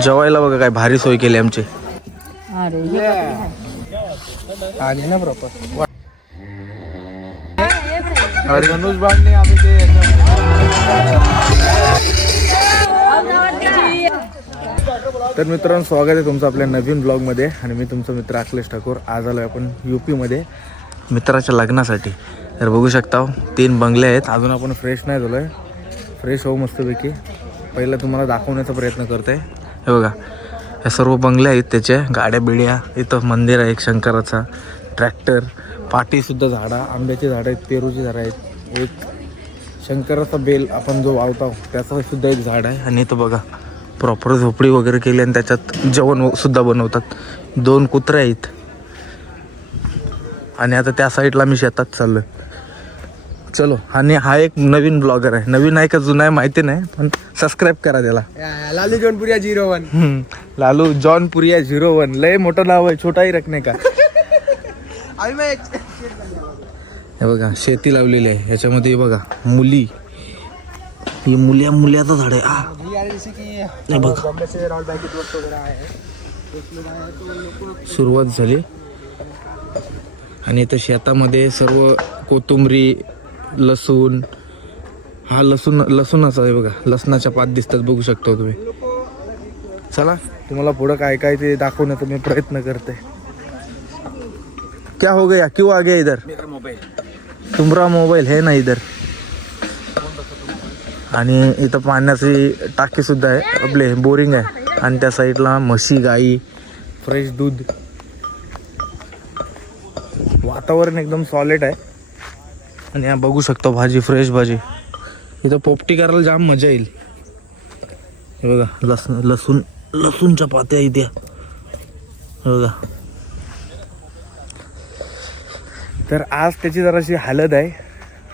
जेवायला बघा काय भारी सोय केली आमची. आणि ना प्रॉपर धनुष बाणने आम्ही ते तर मित्रांनो स्वागत आहे तुमचं आपल्या नवीन ब्लॉगमध्ये. आणि मी तुमचा मित्र अखिलेश ठाकूर. आज आलो आपण UP मित्राच्या लग्नासाठी. तर बघू शकता 3 बंगले आहेत. अजून आपण फ्रेश नाही झालो आहे. फ्रेश होऊ मस्तपैकी. पहिलं तुम्हाला दाखवण्याचा प्रयत्न करते. हे बघा हे सर्व बंगले आहेत त्याचे. गाड्या बिड्या, इथं मंदिर आहे एक शंकराचा, ट्रॅक्टर, पाटीसुद्धा झाडं, आंब्याची झाडं आहेत, पेरूची झाडं आहेत, एक शंकराचा बेल आपण जो वावतो त्याचा सुद्धा एक झाड आहे. आणि इथं बघा प्रॉपर झोपडी वगैरे केली आणि त्याच्यात जेवण सुद्धा बनवतात. 2 कुत्रे आहेत. आणि आता त्या साईडला मी शेतात चाललो. चलो. आणि हा एक नवीन ब्लॉगर आहे. नवीन आहे का जुना आहे माहिती नाही, पण सबस्क्राईब करा त्याला. लालू जॉनपुरिया 01. लालू जॉनपुरिया 01. लय मोठं नाव आहे, छोटाही रखने का. हे बघा शेती लावलेली आहे. ह्याच्यामध्ये बघा मुली, ही मुल्याचं झाड आहे. हे बघा सुरुवात झाली. आणि इथं शेतामध्ये सर्व कोथिंबरी, लसूण, हा लसूणाचा आहे बघा. लसणाच्या पात दिसतात, बघू शकता तुम्ही. चला तुम्हाला पुढं काय काय ते दाखवण्याचा मी प्रयत्न करते. क्या हो गया, क्यों आ गया इधर? मेरा मोबाइल. तुम्हारा मोबाइल है ना इधर. आणि इथं पाण्याची टाकी सुद्धा आहे, आपले बोरिंग आहे. आणि त्या साईडला म्हशी, गाई, फ्रेश दूध. वातावरण एकदम सॉलिड आहे. आणि हा बघू शकतो भाजी, फ्रेश भाजी. इथं पोपटी करायला जाम मजा येईल. हे बघा लसूणच्या पात्या इथे. हे बघा. तर आज त्याची जराशी हळद आहे.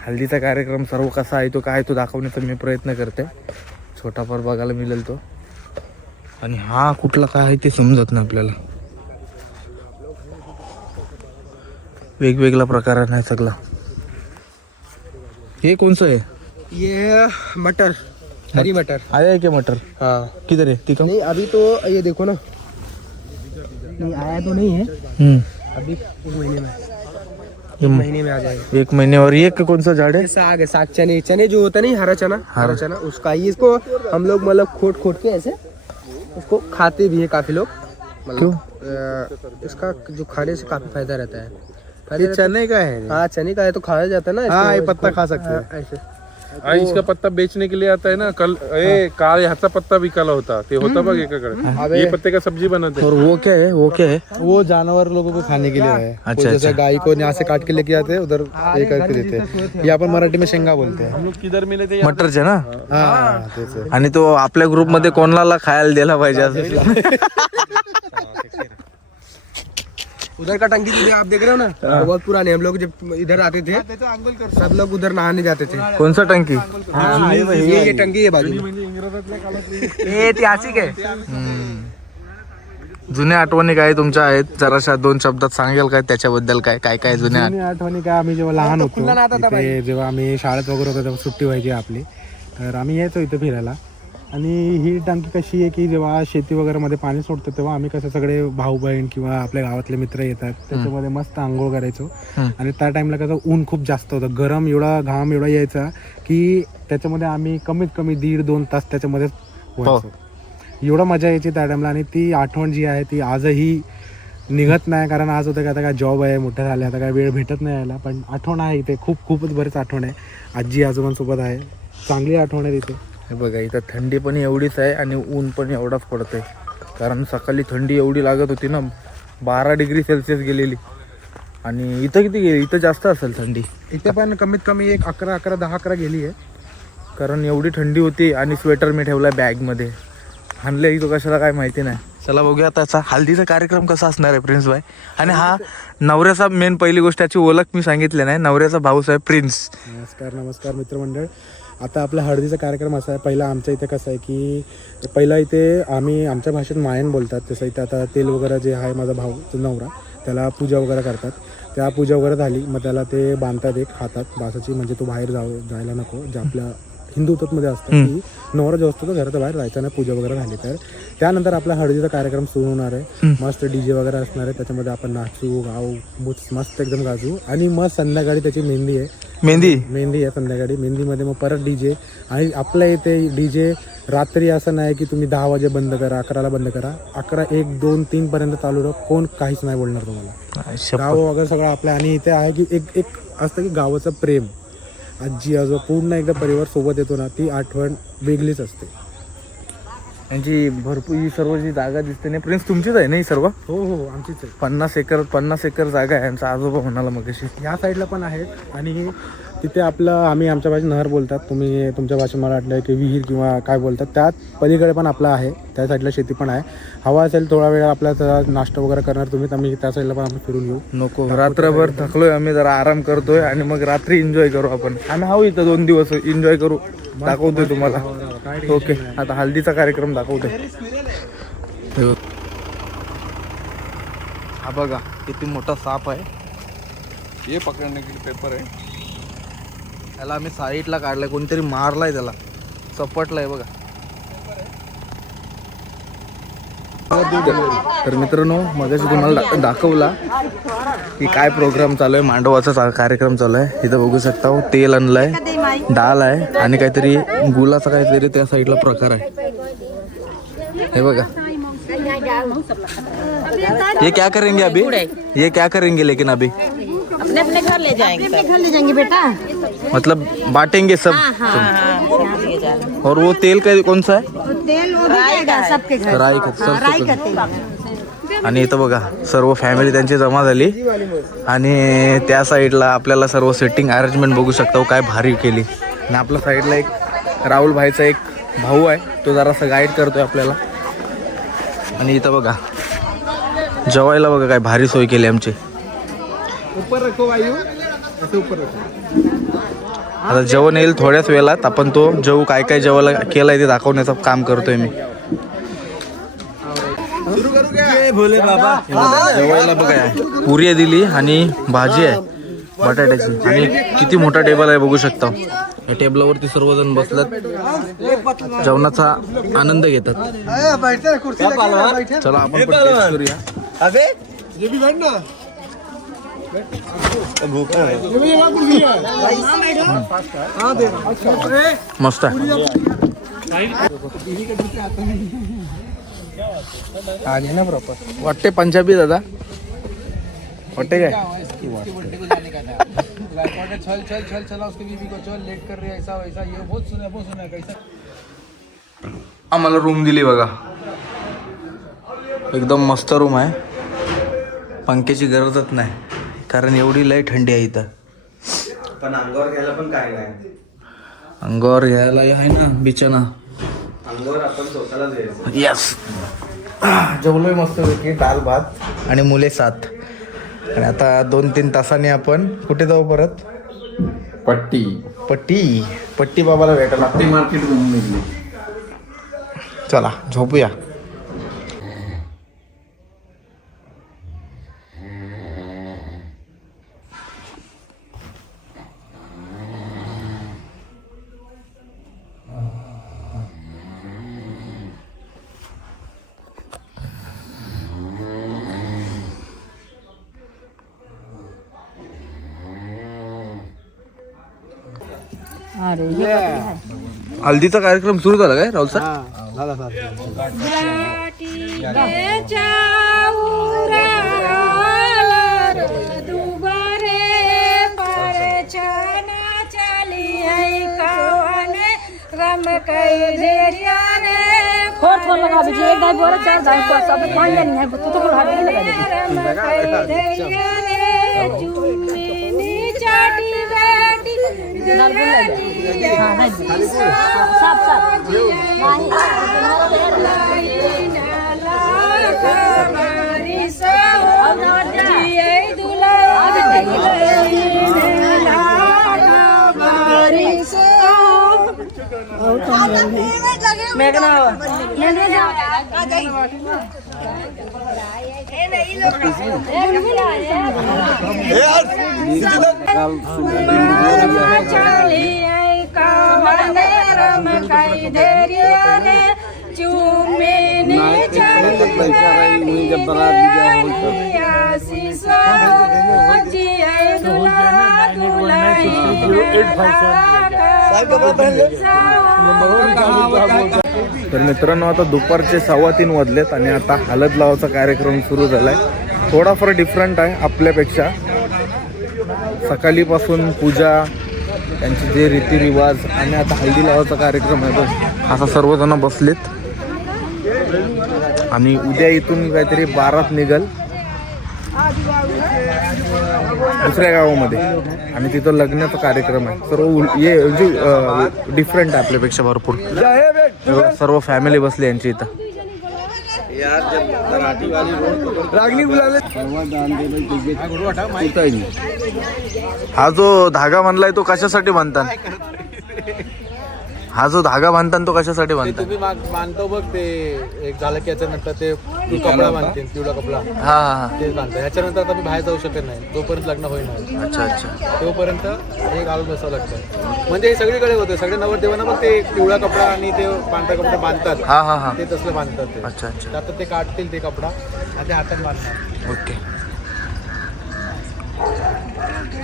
हल्दीचा कार्यक्रम सर्व कसा आहे तो काय तो दाखवण्याचा मी प्रयत्न करते. छोटाफार बघायला मिळेल तो. आणि हा कुठला काय आहे ते समजत नाही आपल्याला. वेगवेगळा प्रकार आहे सगळा. ये कौन सा है? ये मटर, हरी मटर आया है क्या मटर? हाँ. किधर है? ठीक है. नहीं अभी तो ये देखो ना, नहीं आया तो नहीं है. अभी 1 महीने में, 1 महीने में आ जाएगा. 1 महीने. और ये कौन सा झाड़ है? साग है, साग चने जो होता नहीं, हरा चना उसका ही. इसको हम लोग मतलब खोट के ऐसे उसको खाते भी है काफी लोग. मतलब इसका जो खाने से काफी फायदा रहता है. ये चने का है. हाँ चने का है तो खाया जाता है ना. हाँ ये पत्ता खा सकते हैं ऐसे. इसका पत्ता बेचने के लिए आता है ना. कल काल ह्याचा पत्ता विकाला होता ते होता बघ एकाकडे. ये पत्ते का सब्जी बनाते हैं. और वो क्या है? वो जानवर लोगों को खाने के लिए है. अच्छा, जैसे गाय को यहाँ से काट के लेके आते हैं, उधर ये करके देते हैं. ये अपन मराठी में शेंगा बोलते हैं. हम लोग किधर मिले थे? मटरचे ना. हाँ तेच आहे. आणि तो आपल्या ग्रुप मध्ये कोणाला खायला दिला पाहिजे असं. उधर का टंकी भी आप देख रहे हो ना, तो बहुत पुराने. हम लोग जब इधर आते थे सब लोग उधर नहाने जाते थे. कौन सा टंकी? ये टंकी है बाजू में. ऐतिहासिक आहे. जुन्या आठवणी काय तुमच्या आहेत? जराशा 2 शब्दात सांगेल काय त्याच्याबद्दल? काय जुन्या आठवणी काय, आम्ही जेव्हा लहान होतो इथे, जेव्हा आम्ही शाळेत वगैरे होतो तेव्हा सुट्टी व्हायची आपली, तर आम्ही यायचो इथे फिरायला. आणि ही टाकी कशी आहे की जेव्हा शेती वगैरे मध्ये पाणी सोडतं तेव्हा आम्ही कसं सगळे भाऊ बहीण किंवा आपल्या गावातले मित्र येतात, त्याच्यामध्ये मस्त आंघोळ करायचो. आणि त्या टाइमला कसं ऊन खूप जास्त होतं, गरम एवढा, घाम एवढा यायचा की त्याच्यामध्ये आम्ही कमीत कमी 1.5-2 तास त्याच्यामध्ये व्हायचो. एवढा मजा यायची त्या टाइमला. आणि ती आठवण जी आहे ती आजही निघत नाही. कारण आज होतं का आता काय जॉब आहे, मोठं झालं, आता काय वेळ भेटत नाही यायला. पण आठवण आहे इथे, खूपच बरेच आठवण आहे. आजी आजोबांसोबत आहे, चांगली आठवण आहे तिथे. हे बघा इथं थंडी पण एवढीच आहे आणि ऊन पण एवढाच पडतंय. कारण सकाळी थंडी एवढी लागत होती ना, 12 डिग्री सेल्सिअस गेलेली. आणि इथं किती गेली? इथं जास्त असेल थंडी. इथे पण कमीत कमी 10-11 गेली आहे. कारण एवढी थंडी होती. आणि स्वेटर मी ठेवला बॅगमध्ये, आणले तो कशाला काय माहिती नाही. चला बघूया त्याचा हल्दीचा कार्यक्रम कसा असणार आहे प्रिन्स भाई. आणि हा नवऱ्याचा मेन पहिली गोष्ट, त्याची ओळख मी सांगितली नाही. नवऱ्याचा भाऊस आहे प्रिन्स. नमस्कार मित्रमंडळ. आता आपला हळदीचा कार्यक्रम असा आहे. पहिला आमच्या इथे कसं आहे की पहिला इथे आम्ही आमच्या भाषेत मायन बोलतात, तसं इथे आता तेल वगैरे जे आहे माझा भाऊ नवरा त्याला पूजा वगैरे करतात. त्या पूजा वगैरे झाली मग त्याला ते बांधतात एक हातात बासाची, म्हणजे तो बाहेर जायला नको. जे आपल्या हिंदू मध्ये असतं की नवरा जो असतो तो घराच्या बाहेर जायचा नाही पूजा वगैरे झाली तर. त्यानंतर आपला हळदीचा कार्यक्रम सुरू होणार आहे. मस्त DJ वगैरे असणार आहे, त्याच्यामध्ये आपण नाचू गाऊ मस्त एकदम गाजू. आणि मग संध्याकाळी त्याची मेहंदी आहे. मेहंदी आहे संध्याकाळी. मेहंदीमध्ये मग परत DJ. आणि आपल्या इथे DJ रात्री असं नाही की तुम्ही 10 वाजे बंद करा, 11ला बंद करा. 11, 1, 2, 3 पर्यंत चालू राहा. कोण काहीच नाही बोलणार तुम्हाला. गाव वगैरे सगळं आपल्या. आणि इथे आहे की एक असतं की गावाचं प्रेम, आजी आजोबा पूर्ण एकदा परिवार सोबत येतो ना, ती आठवण वेगळीच असते. यांची भरपूर ही सर्व जी जागा दिसते ना प्रिन्स तुमचीच आहे ना ही सर्व? हो आमचीच आहे. 50 एकर जागा आहे. यांचा आजोबा म्हणाला मग कशी ह्या साईडला पण आहेत. आणि तिथे आपलं आम्ही आमच्या भाषेत नहर बोलतात, तुम्ही तुमच्या भाषेत मला वाटलं की विहीर किंवा काय बोलतात. त्यात पलीकडे पण आपलं आहे, त्या साईडला शेती पण आहे. हवा असेल थोडा वेळ आपल्याला नाश्ता वगैरे करणार तुम्ही तर मी त्या साईडला पण आपण फिरून येऊ. नको, रात्रभर थकलोय आम्ही, जरा आराम करतोय आणि मग रात्री एन्जॉय करू आपण. आम्ही हाऊ इथं 2 दिवस एन्जॉय करू. दाखवतोय तुम्हाला. ओके, आता हल्दीचा कार्यक्रम दाखवतोय. हा बघा किती मोठा साप आहे. ये पकडणे के लिए पेपर आहे. त्याला आम्ही साईडला काढलाय, कोणतरी मारलाय त्याला, चपटलाय बघा. तर मित्रांनो मगाशी तुम्हाला दाखवला की काय प्रोग्राम चालू आहे. मांडवाचा कार्यक्रम चालू आहे. इथं बघू शकता तेल आणलंय, डाळ आहे आणि काहीतरी गुलाचा काहीतरी त्या साईडला प्रकार आहे. हे बघा. ये क्या करेंगे अभी? ये क्या करेंगे लेकिन अभी? अपने अपने घर ले जाएंगे बेटा. मतलब बांटेंगे सब. और वो तेल का कौन सा है? तेल वो सबके घर. राई का तेल. आणि इथं बघा सर्व फॅमिली त्यांची जमा झाली आणि त्या साईडला आपल्याला सर्व सेटिंग अरेंजमेंट बघू शकता काय भारी केली. आणि आपल्या साईडला एक राहुल भाईचा एक भाऊ आहे, तो जरासा गाईड करतोय आपल्याला. आणि इथं बघा जेवायला बघा काय भारी सोय केली आमची. आता जेवण येईल थोड्याच वेळात. आपण तो जेवू काय काय जेवायला केलंय ते दाखवण्याचं काम करतोय मी. जेवायला बघा पुरी दिली आणि भाजी आहे बटाट्याची. आणि किती मोठा टेबल आहे बघू शकता. या टेबलावरती सर्वजण बसलात, जेवणाचा आनंद घेतात. चला आपण पण टेस्ट करूया. मस्त आहे. वाटते पंजाबी दादा वाटते काय? आम्हाला रूम दिली बघा, एकदम मस्त रूम आहे. पंख्याची गरजच नाही कारण एवढी लय थंडी आहे इथं. पण अंगावर घ्यायला पण काय नाही. अंगावर घ्यायला आहे ना बिछाना. अंगावर आपण स्वतःलाच घ्यायचं. यस. जेवलोय मस्त पैकी दाल भात आणि मुले 7. आणि आता 2-3 तासांनी आपण कुठे जाऊ परत? पट्टी बाबाला भेटायला. पट्टी मार्केट म्हणून निघली. चला झोपूया. हल्दीचा कार्यक्रम सुरू झाला काय राहुल सर? तर मित्रांनो आता दुपारचे 3:15 वाजलेत आणि आता हळद लावायचा कार्यक्रम सुरू झालाय. थोडाफार डिफरंट आहे आपल्यापेक्षा. सकाळीपासून पूजा, त्यांचे जे रीतिरिवाज आणि आता हळदी लावायचा कार्यक्रम आहे बघ. असा सर्वजण बसलेत आणि उद्या इथून काहीतरी 12 निघल दुसऱ्या गावामध्ये आणि तिथं लग्नाचा कार्यक्रम आहे. सर्व डिफरंट आहे आपल्यापेक्षा भरपूर. सर्व फॅमिली बसली यांची इथं. हा जो धागा बांधलाय तो कशासाठी बांधतात? हा जो धागा बांधतात तो कशासाठी बांधतात? तुम्ही बांधतो बघ ते एक झालं की याच्यानंतर ते कपडा बांधते, पिवळा कपडा हा हा ते बांधतात. ह्याच्यानंतर आता मी बाहेर जाऊ शकत नाही जोपर्यंत लग्न होईना. अच्छा अच्छा. तोपर्यंत हे घालून बसावं लागतं. म्हणजे हे सगळीकडे होतं. सगळे नवरदेवांना मग ते पिवळा कपडा आणि ते पांढरा कपडा बांधतात. हा हा हा. ते तसलं बांधतात ते. अच्छा अच्छा. आता ते काढतील ते कपडा आणि ते हातात बांधणार. ओके.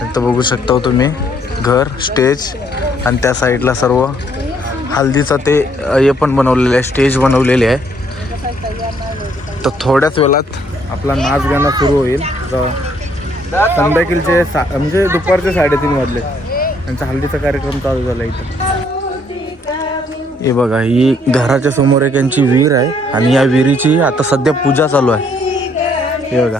इथं बघू शकता तुम्ही घर, स्टेज आणि त्या साईडला सर्व हल्दीचं ते हे पण बनवलेलं आहे, स्टेज बनवलेले आहे. तर थोड्याच वेळात आपला नाच गाणं सुरू होईल. तर संध्याकाळचे म्हणजे दुपारचे 3:30 वाजले त्यांचा हल्दीचा कार्यक्रम चालू झाला इथं. हे बघा, ही घराच्या समोर एक यांची विहीर आहे आणि या विहिरीची आता सध्या पूजा चालू आहे. हे बघा.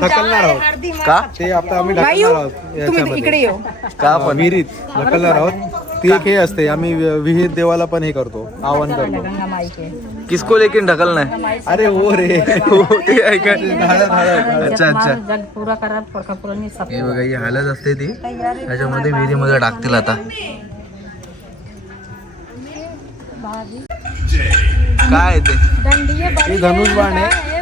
ढकलणार आहोत का? ते आता आम्ही ढकलणार आहोत याच्यामध्ये. का पण? विहिरीत ढकलणार आहोत. ती एक हे असते, आम्ही विहीर देवाला पण हे करतो, आवाहन करतो. किसको लेकिन ढकलना है? अरे हो रे, हो ते आहे का? झालं. अच्छा अच्छा. हे बघा, ही हालत असते ती त्याच्यामध्ये विहिरीमध्ये टाकतील आता. काय ते? हे धनुषबाण आहे.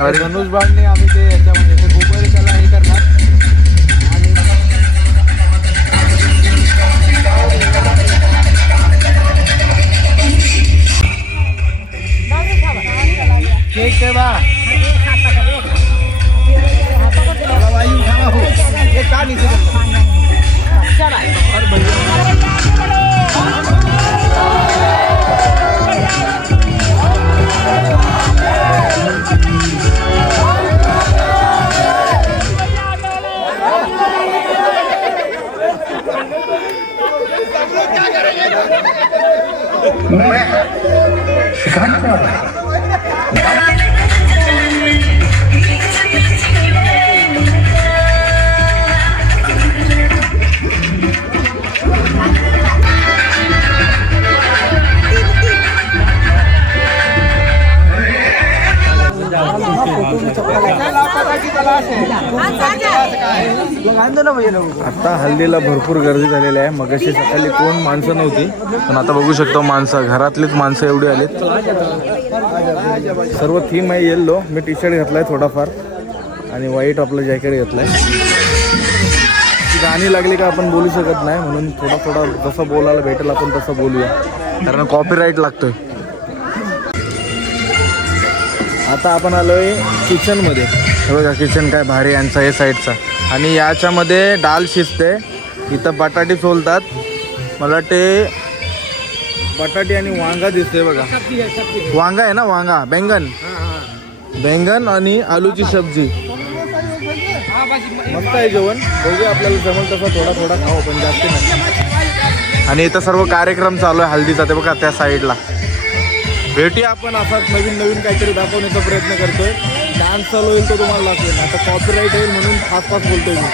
अरे धनुषबाणने आम्ही ते याच्यामध्ये ते गोबर त्याला हे करणार आणि केक आहे बा. आता हल्दीला भरपूर गर्दी झालेली आहे. मगाशी सकाळी कोण माणसं नव्हती, पण आता बघू शकतो माणसं, घरातलीच माणसं एवढी आलीत. सर्व थीम आहे येल्लो. मी टी शर्ट घातलाय थोडाफार आणि व्हाईट आपलं जॅकेट घेतलंय. गाणी लागली का आपण बोलू शकत नाही, म्हणून थोडा जसं बोलायला भेटेल आपण तसं बोलूया, कारण कॉपीराईट लागतोय. आता आपण आलोय किचनमध्ये. हे बघा किचन काय भारी यांचा हे साईडचा. आणि याच्यामध्ये डाळ शिजते. इथं बटाटे सोलतात. मला ते बटाटे आणि वांगा दिसते बघा. वांगा आहे ना, वांगा, बैंगन आणि आलूची सब्जी. मस्त आहे जेवण. बघूया आपल्याला जमल तसा थोडा खाऊ, पण जास्त नाही. आणि इथं सर्व कार्यक्रम चालू आहे हल्दीचा. ते बघा त्या साईडला. भेटूया आपण असाच नवीन काहीतरी दाखवण्याचा प्रयत्न करतोय. डान्स चालू होईल तो तुम्हाला दाखवेल. आता कॉपीराईट येईल म्हणून फास्ट बोलतोय मी.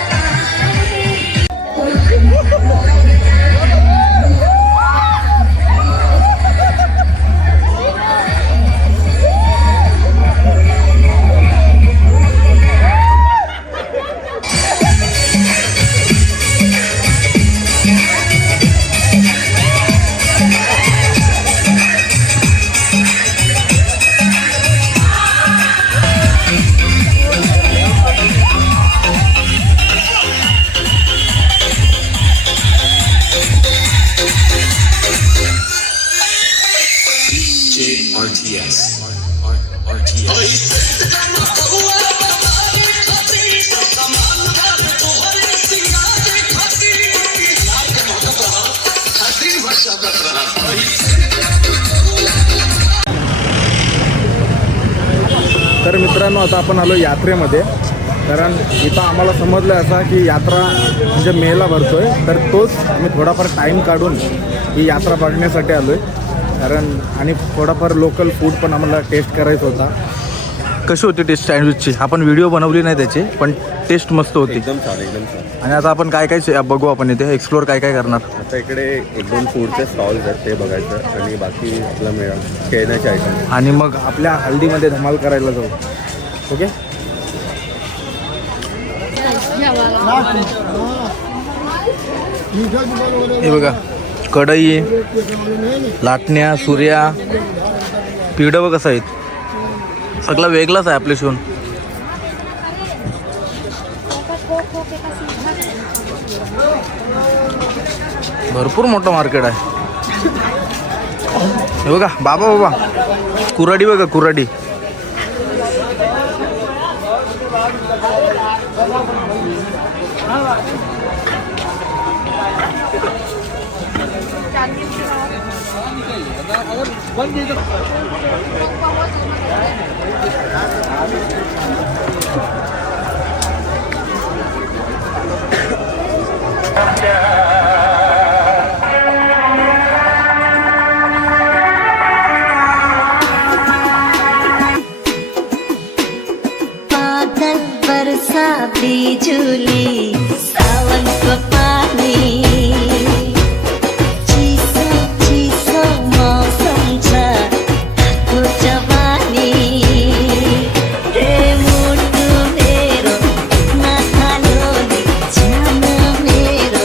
तर मित्रांनो आता आपण आलो यात्रेमध्ये. कारण इथं आम्हाला समजलं असं की यात्रा म्हणजे मेला भरतोय, तर तोच आम्ही थोडाफार टाईम काढून ही यात्रा बघण्यासाठी आलो आहे. कारण आणि थोडाफार लोकल फूड पण आम्हाला टेस्ट करायचा होता. कशी होती टेस्ट सँडविचची? आपण व्हिडिओ बनवली नाही त्याची, पण टेस्ट मस्त होती. एकदम छान एकदम छान. आणि आता आपण काय काय बघू, आपण इथे एक्सप्लोअर काय काय करणार. आता इकडे 1-2 फूडचे स्टॉल्स आहेत ते बघायचं आणि बाकी आपला खेळण्याचे आयटम. आणि मग आपल्या हल्दीमध्ये धमाल करायला जाऊ. ओके. हे बघा कढई, लाटण्या, सुऱ्या, पिढं बघ कसं आहेत. सगळा वेगळाच आहे आपल्या शिवून. भरपूर मोठं मार्केट आहे. हे बघा बाबा कुऱ्हाडी बघा, कुऱ्हाडी. बादल बरसा बिजुली सावन को पानी चीसो चीसो मौसम छा तो जवानी रे मुटु मेरो ना थालोली जान मेरो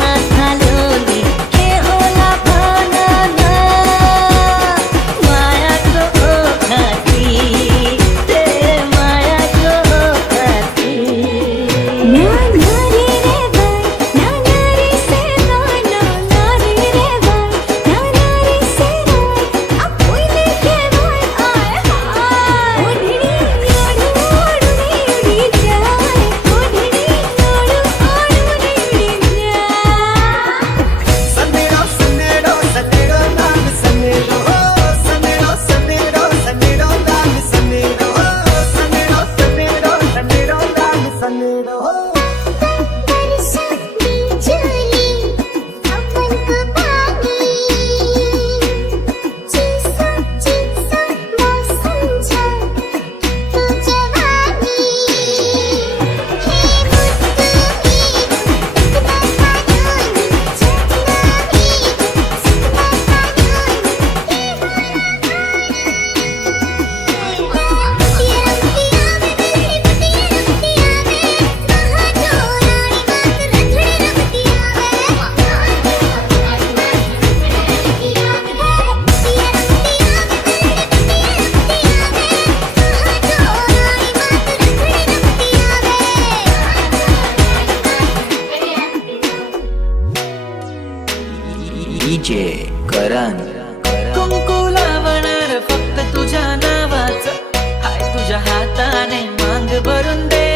ना थालोली के होला भाना माया को खाती रे माया को खाती ना नारी रे भाई ना नारी से ना नारी रे भाई ना नारी से अब कोई देखे भाई आए हाय ओढ़नी ओढ़ू ओढ़नी उड़ी जाए ओढ़नी ओढ़ू ओढ़नी उड़ी जाए सनेड़ो सनेड़ो सनेड़ो नाम सनेड़ो सनेड़ो सनेड़ो सनेड़ो नाम सनेड़ो सनेड़ो सनेड़ो सनेड़ो नाम सनेड़ो बरसा बिजुली अपन को पानी चीसो चीसो मौसम छा तो जवानी हे मुट्टू इतना कानूनी चलना भी सुना डीजे करण कुंकू लावणार फक्त तुझ्या नावाचं हाय तुझ्या हाताने मांग भरून दे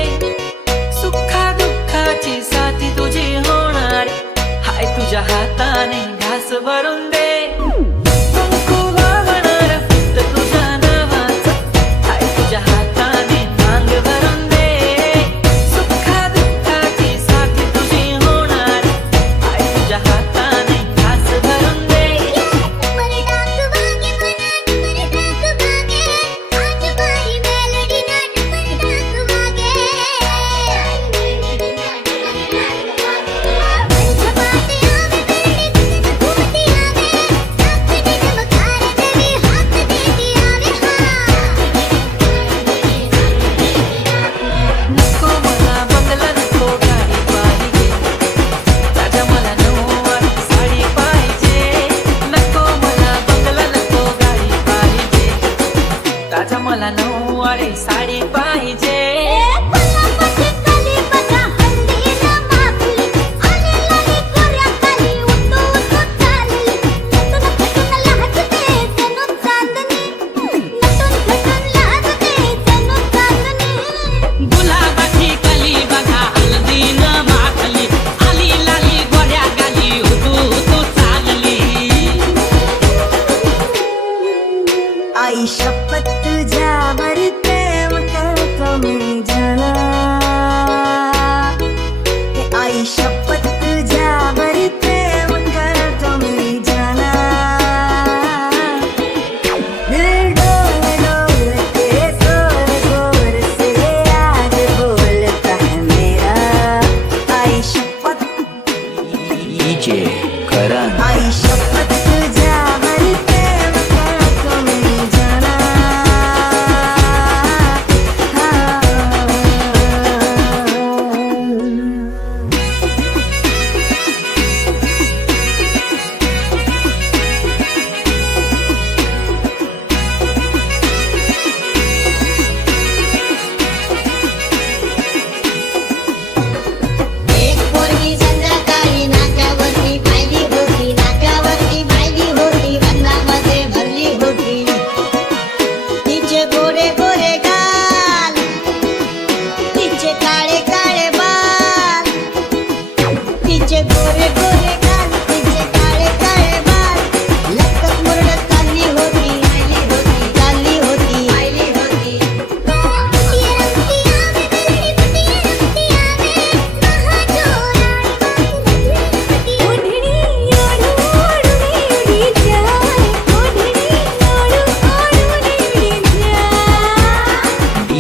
सुखा दुःखाची साथी तुझी होणार हाय तुझ्या हाताने घास भरून दे कुंकू लावणार फक्त तुझ्या नावाचं हाय तुझ्या हाताने मांग भरून दे सुखा दुःखाची साथी तुझी होणार हाय तुझ्या हाताने घास भरून दे मरे डाक वागे मना मरे डाक वागे आज बारी मेलोडी नाट मरे डाक वागे पंचपाते आवे बेड़े घूमती आवे अपने नमकार देवी हाथ देती आवे नको मला बंगला नको गाडी पाहिजे राजा मला नऊवारी साडी पाहिजे नको मला बंगला नको गाडी पाहिजे राजा मला नऊवारी साडी पाहिजे गुलाबाची कली बघा हल्दी न माखली आली लाली गोऱ्या गाली उतू चालली आई शपथ तुझ्या मरते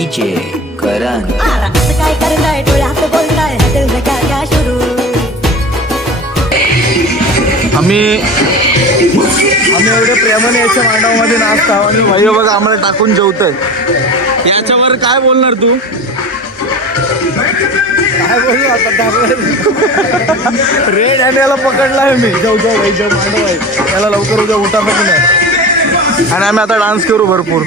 डीजे करण असं काय करताय डोळ्यात बोलताय हॉटेल काय सुरू आम्ही एवढे प्रेमाने याच्या मांडवामध्ये नाचतो आणि भाई बघा आम्हाला टाकून जेवतोय. याच्यावर काय बोलणार तू? काय बोलू आता? रेड आणि याला पकडलाय मी. जाऊ भाई जाऊ मांडव आहे त्याला लवकर उद्या उठा पण नाही आणि आम्ही आता डान्स करू भरपूर.